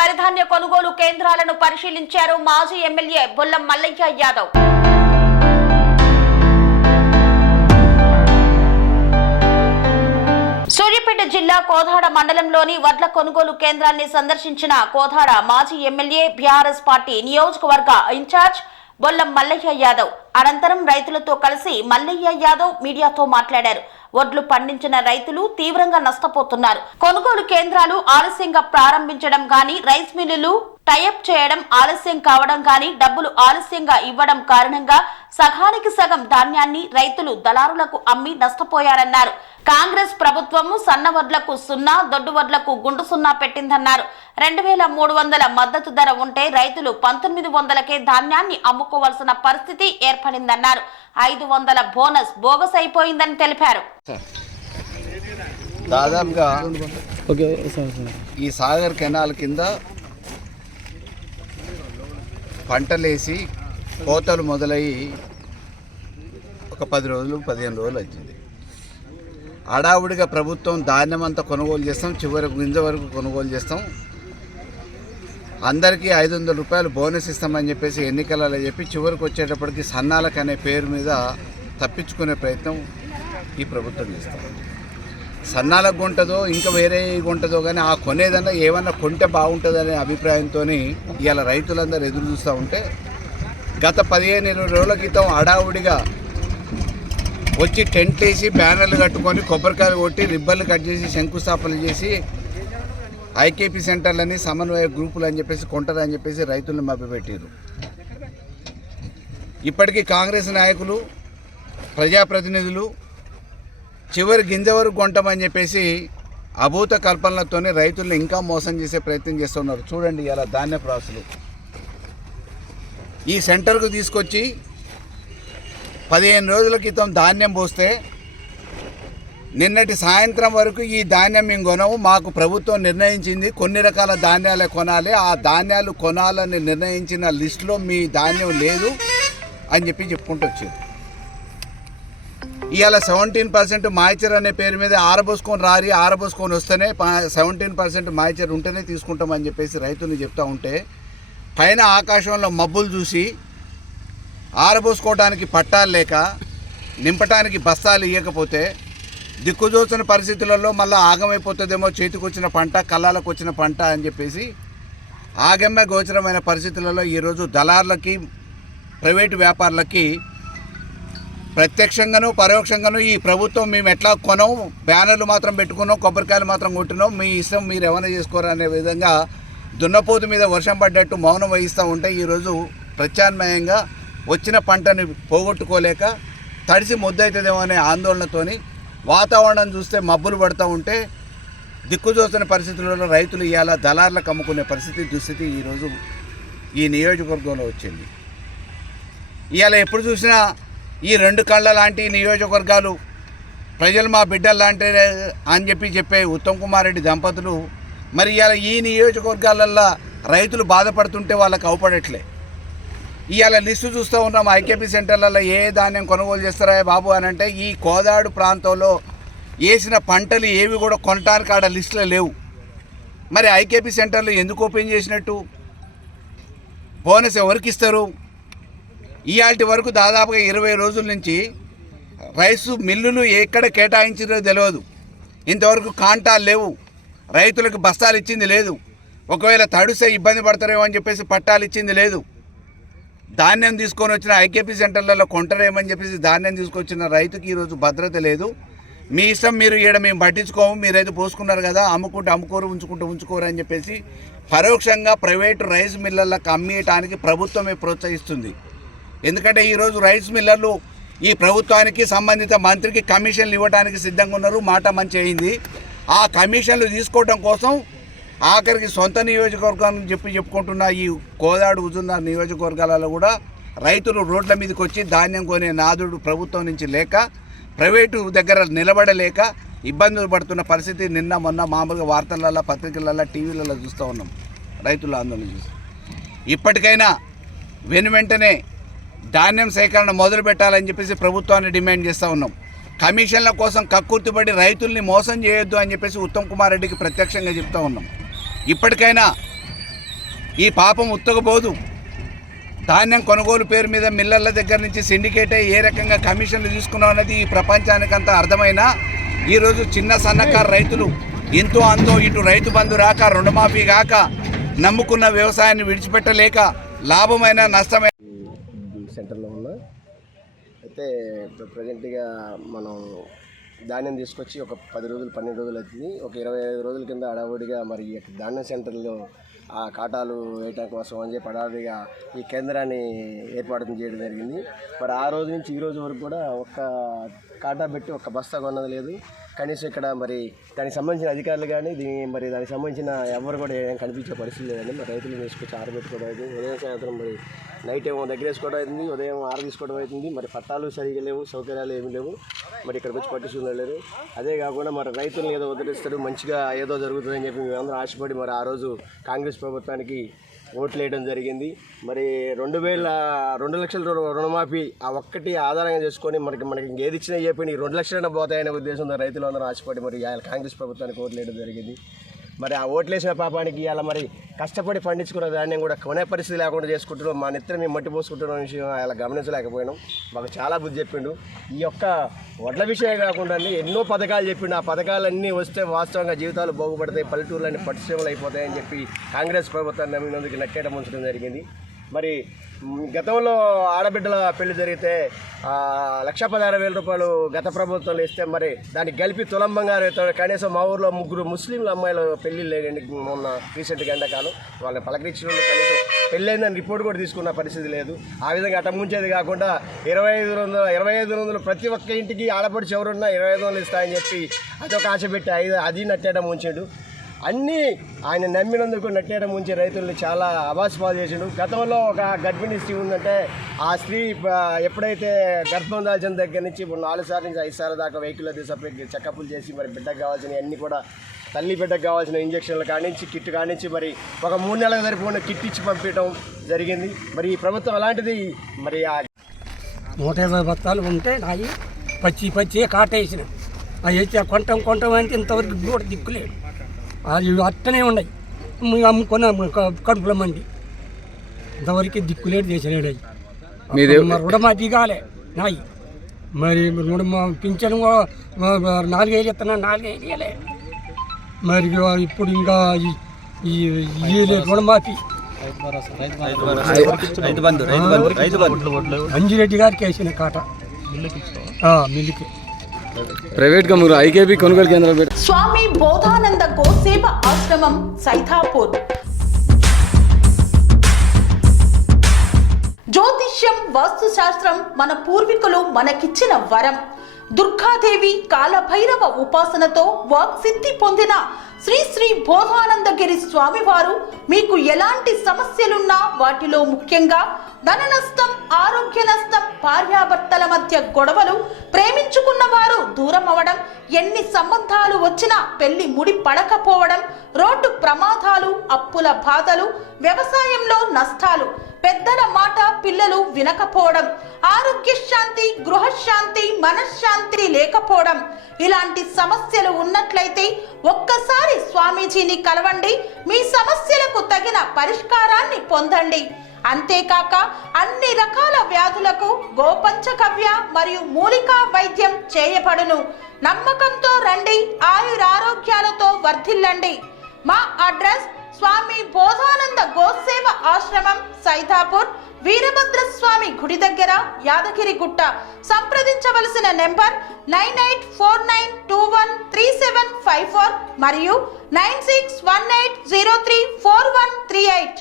వరిధాన్య కొనుగోలు కేంద్రాలను పరిశీలించారు మాజీ ఎమ్మెల్యే బొల్లం మల్లయ్య యాదవ్. సూర్యాపేట జిల్లా కోదాడ మండలంలోని వడ్ల కొనుగోలు కేంద్రాన్ని సందర్శించిన కోదాడ మాజీ ఎమ్మెల్యే బీఆర్ఎస్ పార్టీ నియోజకవర్గ ఇన్ఛార్జ్ బొల్లం మల్లయ్య యాదవ్ అనంతరం రైతులతో కలిసి మల్లయ్య యాదవ్ మీడియాతో మాట్లాడారు. వడ్లు పండించిన రైతులు తీవ్రంగా నష్టపోతున్నారు. కొనుగోలు కేంద్రాలు ఆలస్యంగా ప్రారంభించడం గాని, రైస్ మిల్లులు టైఅప్ చేయడం ఆలస్యం కావడం గాని, డబ్బులు ఆలస్యంగా ఇవ్వడం కారణంగా సగానికి సగం ధాన్యాన్ని రైతులు దళారులకు అమ్మి నష్టపోయారన్నారు. కాంగ్రెస్ ప్రభుత్వము సన్న వడ్లకు 0, దొడ్డు వడ్లకు గుండు 0 పెట్టిందన్నారు. 2300 మద్దతు ధర ఉంటే రైతులు 1900కే ధాన్యాన్ని అమ్ముకోవాల్సిన పరిస్థితి ఏర్పడిందన్నారు. 500 బోనస్ బోగస్ అయిపోయిందని తెలిపారు. దాదాపుగా ఈ సాగర్ కెనాల్ కింద పంటలేసి కోతలు మొదలయ్యి ఒక 10 రోజులు 15 రోజులు వచ్చింది. హడావుడిగా ప్రభుత్వం ధాన్యం అంతా కొనుగోలు చేస్తాం, చివరికి గింజ వరకు కొనుగోలు చేస్తాం, అందరికీ 500 రూపాయలు బోనస్ ఇస్తామని చెప్పేసి ఎన్నికలలో చెప్పి చివరికి వచ్చేటప్పటికి సన్నాలకు అనే పేరు మీద తప్పించుకునే ప్రయత్నం ఈ ప్రభుత్వం చేస్తాం. సన్నాలకు కొంటదో ఇంకా వేరే కొంటదో కానీ ఆ కొనేదన్నా ఏమన్నా కొంటే బాగుంటుందనే అభిప్రాయంతో ఇవాళ రైతులందరూ ఎదురు చూస్తూ ఉంటే గత 15-20 రోజుల క్రితం హడావుడిగా వచ్చి టెంట్ వేసి బ్యానర్లు కట్టుకొని కొబ్బరికాయలు కొట్టి రిబ్బన్లు కట్ చేసి శంకుస్థాపనలు చేసి ఐకేపీ సెంటర్లని సమన్వయ గ్రూపులు అని చెప్పేసి కొంటారని చెప్పేసి రైతులను మభ్యపెట్టారు. ఇప్పటికీ కాంగ్రెస్ నాయకులు ప్రజాప్రతినిధులు చివరి గింజ వరకు కొంటామని చెప్పేసి అభూత కల్పనలతోనే రైతులను ఇంకా మోసం చేసే ప్రయత్నం చేస్తున్నారు. చూడండి ఇలా ధాన్య ప్రాసులు ఈ సెంటర్కు తీసుకొచ్చి 15 రోజుల క్రితం ధాన్యం పోస్తే నిన్నటి సాయంత్రం వరకు ఈ ధాన్యం మేము కొనము, మాకు ప్రభుత్వం నిర్ణయించింది కొన్ని రకాల ధాన్యాలే కొనాలి, ఆ ధాన్యాలు కొనాలని నిర్ణయించిన లిస్టులో మీ ధాన్యం లేదు అని చెప్పుకుంటూ వచ్చారు. ఇవాళ 17% మాయిచర్ అనే పేరు మీద ఆరబోసుకొని వస్తేనే 17% మాయిచర్ ఉంటేనే తీసుకుంటామని చెప్పేసి రైతులు చెప్తూ ఉంటే పైన ఆకాశంలో మబ్బులు చూసి ఆరబోసుకోవడానికి పట్టాలు లేక నింపటానికి బస్తాలు ఇవ్వకపోతే దిక్కుదోచని పరిస్థితులలో మళ్ళీ ఆగమైపోతుందేమో, చేతికి వచ్చిన పంట కళ్ళాలకు వచ్చిన పంట అని చెప్పేసి ఆగమ్య గోచరమైన పరిస్థితులలో ఈరోజు దళారులకి ప్రైవేటు వ్యాపారులకి ప్రత్యక్షంగాను పరోక్షంగాను ఈ ప్రభుత్వం మేము ఎట్లా కొనం, బ్యానర్లు మాత్రం పెట్టుకున్నాం, కొబ్బరికాయలు మాత్రం కొట్టినాం, మీ ఇష్టం మీరు ఏమైనా చేసుకోరు అనే విధంగా దున్నపోతు మీద వర్షం పడ్డట్టు మౌనం వహిస్తూ ఉంటే ఈరోజు ప్రత్యామ్నాయంగా వచ్చిన పంటని పోగొట్టుకోలేక తడిసి ముద్దవుతుందేమో అనే ఆందోళనతోని వాతావరణం చూస్తే మబ్బులు పడుతూ ఉంటే దిక్కుచూస్తున్న పరిస్థితులలో రైతులు ఇవాళ దళారులకు అమ్ముకునే దుస్థితి ఈరోజు ఈ నియోజకవర్గంలో వచ్చింది. ఇవాళ ఎప్పుడు చూసినా ఈ 2 కళ్ళ లాంటి నియోజకవర్గాలు ప్రజలు మా బిడ్డలు లాంటి అని చెప్పే ఉత్తమ్ కుమార్ రెడ్డి దంపతులు మరి ఇవాళ ఈ నియోజకవర్గాలల్లో రైతులు బాధపడుతుంటే వాళ్ళకి అవపడట్లే. ఇవాళ లిస్టు చూస్తూ ఉన్నాం, ఐకేపీ సెంటర్లలో ఏ ధాన్యం కొనుగోలు చేస్తారా బాబు అని అంటే ఈ కోదాడు ప్రాంతంలో వేసిన పంటలు ఏవి కూడా కొనటానికి ఆడ లిస్టులో లేవు. మరి ఐకేపీ సెంటర్లు ఎందుకు ఓపెన్ చేసినట్టు, బోనస్ ఎవరికి ఇస్తారు? ఇవాళ వరకు దాదాపుగా 20 రోజుల నుంచి రైసు మిల్లులు ఎక్కడ కేటాయించారో తెలియదు. ఇంతవరకు కాంటాలు లేవు, రైతులకు బస్తాలు ఇచ్చింది లేదు, ఒకవేళ తడిస్తే ఇబ్బంది పడతారేమో అని చెప్పేసి పట్టాలు ఇచ్చింది లేదు. ధాన్యం తీసుకొని వచ్చిన ఐకేపీ సెంటర్లలో కొంటారేమని చెప్పేసి ధాన్యం తీసుకొచ్చిన రైతుకి ఈరోజు భద్రత లేదు. మీ ఇష్టం, మీరు ఈడ మేము పట్టించుకోము, మీరైతే పోసుకున్నారు కదా, అమ్ముకోరు, ఉంచుకోరు అని చెప్పేసి పరోక్షంగా ప్రైవేటు రైస్ మిల్లర్లకు అమ్మేయటానికి ప్రభుత్వమే ప్రోత్సహిస్తుంది. ఎందుకంటే ఈరోజు రైస్ మిల్లర్లు ఈ ప్రభుత్వానికి సంబంధిత మంత్రికి కమిషన్లు ఇవ్వడానికి సిద్ధంగా ఉన్నారు. మాట మంచి అయింది. ఆ కమిషన్లు తీసుకోవడం కోసం ఆఖరికి సొంత నియోజకవర్గాన్ని చెప్పుకుంటున్న ఈ కోదాడు హుజూర్నగర్ నియోజకవర్గాలలో కూడా రైతులు రోడ్ల మీదకి వచ్చి ధాన్యం కొనే నాదుడు ప్రభుత్వం నుంచి లేక ప్రైవేటు దగ్గర నిలబడలేక ఇబ్బందులు పడుతున్న పరిస్థితి నిన్న మొన్న మామూలుగా వార్తలలో, పత్రికలలో, టీవీలలో చూస్తూ ఉన్నాం. రైతుల ఆందోళన చూసి ఇప్పటికైనా వెంటనే ధాన్యం సేకరణ మొదలు పెట్టాలని చెప్పేసి ప్రభుత్వాన్ని డిమాండ్ చేస్తూ ఉన్నాం. కమిషన్ల కోసం కక్కుర్తిపడి రైతుల్ని మోసం చేయొద్దు అని చెప్పేసి ఉత్తమ్ కుమార్ రెడ్డికి ప్రత్యక్షంగా చెప్తూ ఉన్నాం. ఇప్పటికైనా ఈ పాపం ఉత్తగబోదు. ధాన్యం కొనుగోలు పేరు మీద మిల్లర్ల దగ్గర నుంచి సిండికేట్ అయ్యి ఏ రకంగా కమిషన్లు తీసుకున్నాం అన్నది ఈ ప్రపంచానికంతా అర్థమైనా ఈరోజు చిన్న సన్నకారు రైతులు ఎంతో అంతో ఇటు రైతు బంధు రాక రుణమాఫీ కాక నమ్ముకున్న వ్యవసాయాన్ని విడిచిపెట్టలేక లాభమైన నష్టమైన సెంటర్లో ఉన్నా. అయితే ప్రజెంట్గా మనం ధాన్యం తీసుకొచ్చి ఒక 10 రోజులు 12 రోజులు అవుతుంది. ఒక 25 రోజుల కింద హడావుడిగా మరి ధాన్యం సెంటర్లో ఆ కాటాలు వేయటం కోసం అని చెప్పి హడావుడిగా ఈ కేంద్రాన్ని ఏర్పాటు చేయడం జరిగింది. మరి ఆ రోజు నుంచి ఈ రోజు వరకు కూడా ఒక్క కాటా పెట్టి ఒక్క బస్తా కొన్నది లేదు. కనీసం ఇక్కడ మరి దానికి సంబంధించిన అధికారులు కానీ దానికి సంబంధించిన ఎవరు కూడా ఏం కనిపించే పరిస్థితి లేదండి. మరి రైతులు తీసుకొచ్చి ఆరబెట్టుకోవడం అవుతుంది, ఉదయం సాయంత్రం మరి నైట్ ఏమో దగ్గర వేసుకోవడం అవుతుంది, ఉదయం ఆర తీసుకోవడం అవుతుంది. మరి పట్టాలు సరిగా లేవు, సౌకర్యాలు ఏమీ లేవు. మరి ఇక్కడికి వచ్చి పట్టించుకోలేరు. అదే కాకుండా మరి రైతులను ఏదో ఉద్ధరిస్తారు, మంచిగా ఏదో జరుగుతుందని చెప్పి మేమందరం ఆశపడి మరి ఆ రోజు కాంగ్రెస్ ప్రభుత్వానికి ఓట్లు వేయడం జరిగింది. మరి 2 లక్షల రుణమాఫీ ఆ ఒక్కటి ఆధారంగా చేసుకొని మనకి ఇంకేది ఇచ్చినా చెప్పి 2 లక్షలైనా పోతాయనే ఉద్దేశంతో రైతులు అందరూ ఆశపడి మరి కాంగ్రెస్ ప్రభుత్వానికి ఓట్లు వేయడం జరిగింది. మరి ఆ ఓట్లేసిన పాపానికి ఇలా మరి కష్టపడి పండించుకున్న ధాన్యం కూడా కొనే పరిస్థితి లేకుండా చేసుకుంటున్నాం. మా నెత్తిన మేము మట్టి పోసుకుంటున్న విషయం అలా గమనించలేకపోయినాం. మాకు చాలా బుద్ధి చెప్పిండు. ఈ యొక్క వడ్ల విషయం కాకుండా ఎన్నో పథకాలు చెప్పిండు. ఆ పథకాలన్నీ వస్తే వాస్తవంగా జీవితాలు బాగుపడతాయి, పల్లెటూర్లన్నీ పట్టుసేమలు అయిపోతాయని చెప్పి కాంగ్రెస్ ప్రభుత్వాన్ని నమ్మినందుకు నక్కేట ముంచడం జరిగింది. మరి గతంలో ఆడబిడ్డల పెళ్లి జరిగితే 1,16,000 రూపాయలు గత ప్రభుత్వంలో ఇస్తే మరి దానికి కలిపి తులం బంగారు కనీసం మా ఊర్లో 3 ముస్లింల అమ్మాయిలు పెళ్లి లేదండి. మొన్న రీసెంట్గా ఎండాకాలం వాళ్ళని పలకరించడం కనీసం పెళ్ళైందని రిపోర్ట్ కూడా తీసుకున్న పరిస్థితి లేదు. ఆ విధంగా అట్ట ముంచేది కాకుండా 2,500 ప్రతి ఒక్క ఇంటికి ఆడపడిచి ఎవరున్నా 2,500 ఇస్తాయని చెప్పి అదొక ఆశ పెట్టి అది నట్టేయడం ముంచాడు. అన్నీ ఆయన నమ్మినందుకు నట్టేయడం ముంచి రైతుల్ని చాలా అభాస్పాలు చేసిండు. గతంలో ఒక గర్భిణీ స్త్రీ ఉందంటే ఆ స్త్రీ ఎప్పుడైతే గర్భం దాల్చిన దగ్గర నుంచి 4 సార్లు నుంచి 5 సార్లు దాకా వెహికల్లో తీసుకుపోయి చెకప్లు చేసి మరి బిడ్డకు కావాల్సినవి అన్నీ కూడా తల్లి బిడ్డకు కావాల్సిన ఇంజక్షన్లు కానించి కిట్ కానించి మరి ఒక 3 నెలలకు సరిపోయిన కిట్ ఇచ్చి పంపించడం జరిగింది. మరి ఈ ప్రభుత్వం అలాంటిది మరి 120 బత్తాలు ఉంటే నాయి పచ్చి కాటేసిన అవి అయితే కొంటాం అంటే ఇంతవరకు కూడా దిక్కులేడు. అది అట్టనే ఉన్నాయి అమ్ముకున్న కడుపుల మంది ఇంతవరకు దిక్కులేడు చేసలేడు. అవి రుణమాఫీ కాలే నాయి. మరి పింఛను 4 వేలు ఇస్తున్నా 4 వేలు ఇవ్వలే. మరి ఇప్పుడు ఇంకా ఈ రుణమాఫీ అంజిరెడ్డి గారికి వేసిన కాట మిల్లుకి ప్రైవేట్ గా మీరు ఐకేపీ కొనుగోలు కేంద్రాలు స్వామి బోధానంద గోసేవ ఆశ్రమం సైతాపూర్. జ్యోతిష్యం, వాస్తుశాస్త్రం మన పూర్వీకులు మనకిచ్చిన వరం. దుర్గాదేవి, కాలభైరవ ఉపాసనతో వాక్సిద్ధి పొందిన శ్రీ బోధానందగిరి స్వామివారు మీకు ఎలాంటి సమస్యలున్నా వాటిలో ముఖ్యంగా ధన నష్టం, ఆరోగ్య నష్టం, భార్యాభర్తల మధ్య గొడవలు, ప్రేమించుకున్న వారు దూరం అవడం, ఎన్ని సంబంధాలు వచ్చినా పెళ్లి ముడి పడకపోవడం, రోడ్డు ప్రమాదాలు, అప్పుల బాధలు, వ్యవసాయంలో నష్టాలు, పెద్దల మాట పిల్లలు వినకపోవడం, ఆరోగ్య శాంతి, గృహశాంతి, మనశ్శాంతి లేకపోవడం, ఇలాంటి సమస్యలు ఉన్నట్లయితే ఒక్కసారి స్వామీజీని కలవండి. మీ సమస్యలకు తగిన పరిష్కారాన్ని పొందండి. అంతేకాక అన్ని రకాల వ్యాధులకు గోపంచకవ్య మరియు మూలికా వైద్యం చేయబడును. నమ్మకంతో రండి, ఆయురారోగ్యాలతో వర్ధిల్లండి. మా అడ్రస్ స్వామి బోధానంద గోసేవ ఆశ్రమం, సైతాపూర్, వీరభద్రస్వామి గుడి దగ్గర, యాదగిరిగుట్ట. సంప్రదించవలసిన నెంబర్ 9849213754 మరియు 9618034138.